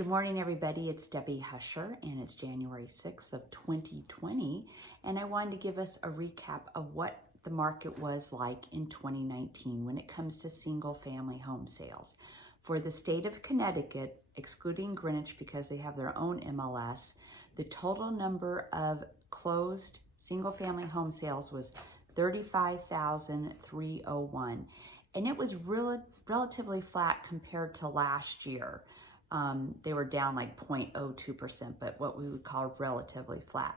Good morning, everybody. It's Debbie Husher, and it's January 6th of 2020, and I wanted to give us a recap of what the market was like in 2019 when it comes to single-family home sales. For the state of Connecticut, excluding Greenwich because they have their own MLS, the total number of closed single-family home sales was 35,301, and it was relatively flat compared to last year. They were down like 0.02%, but what we would call relatively flat.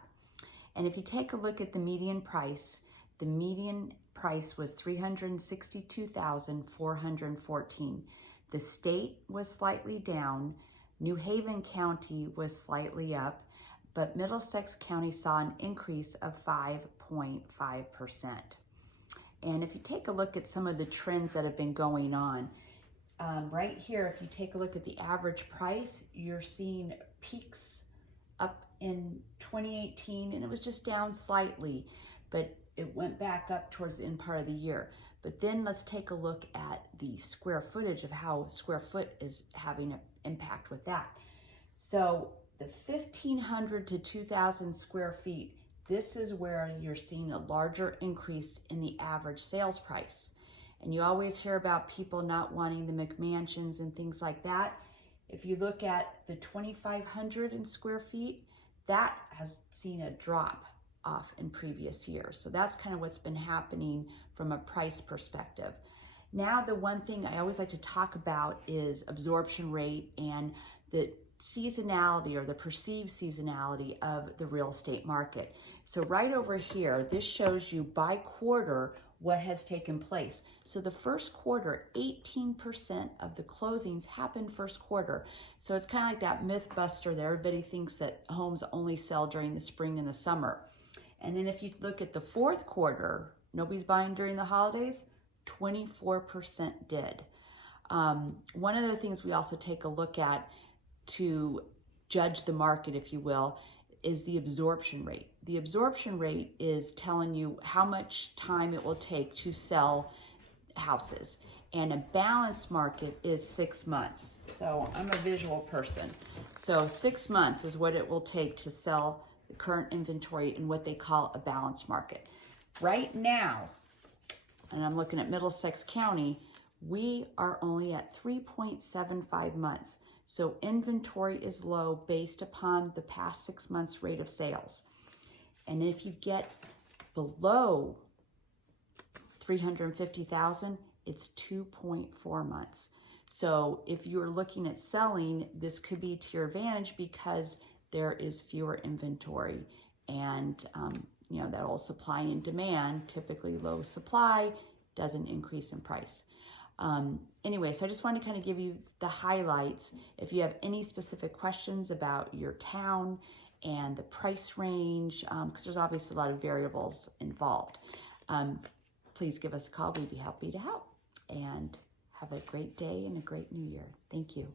And if you take a look at the median price was $362,414. The state was slightly down. New Haven County was slightly up, but Middlesex County saw an increase of 5.5%. And if you take a look at some of the trends that have been going on, right here, if you take a look at the average price, you're seeing peaks up in 2018, and it was just down slightly, but it went back up towards the end part of the year. But then let's take a look at the square footage of how square foot is having an impact with that. So the 1,500 to 2,000 square feet, this is where you're seeing a larger increase in the average sales price. And you always hear about people not wanting the McMansions and things like that. If you look at the 2,500 in square feet, that has seen a drop off in previous years. So that's kind of what's been happening from a price perspective. Now, the one thing I always like to talk about is absorption rate and the seasonality or the perceived seasonality of the real estate market. So right over here, this shows you by quarter what has taken place. So the first quarter, 18% of the closings happened first quarter. So it's kind of like that myth buster that everybody thinks that homes only sell during the spring and the summer. And then if you look at the fourth quarter, nobody's buying during the holidays, 24% did. One of the things we also take a look at to judge the market, if you will, is the absorption rate. The absorption rate is telling you how much time it will take to sell houses. And a balanced market is 6 months. So I'm a visual person. So 6 months is what it will take to sell the current inventory in what they call a balanced market. Right now, and I'm looking at Middlesex County, we are only at 3.75 months. So inventory is low based upon the past 6 months rate of sales. And if you get below 350,000, it's 2.4 months. So if you're looking at selling, this could be to your advantage because there is fewer inventory, and that will supply and demand. Typically low supply doesn't increase in price. Anyway, so I just wanted to kind of give you the highlights. If you have any specific questions about your town and the price range, because there's obviously a lot of variables involved, please give us a call. We'd be happy to help. And have a great day and a great new year. Thank you.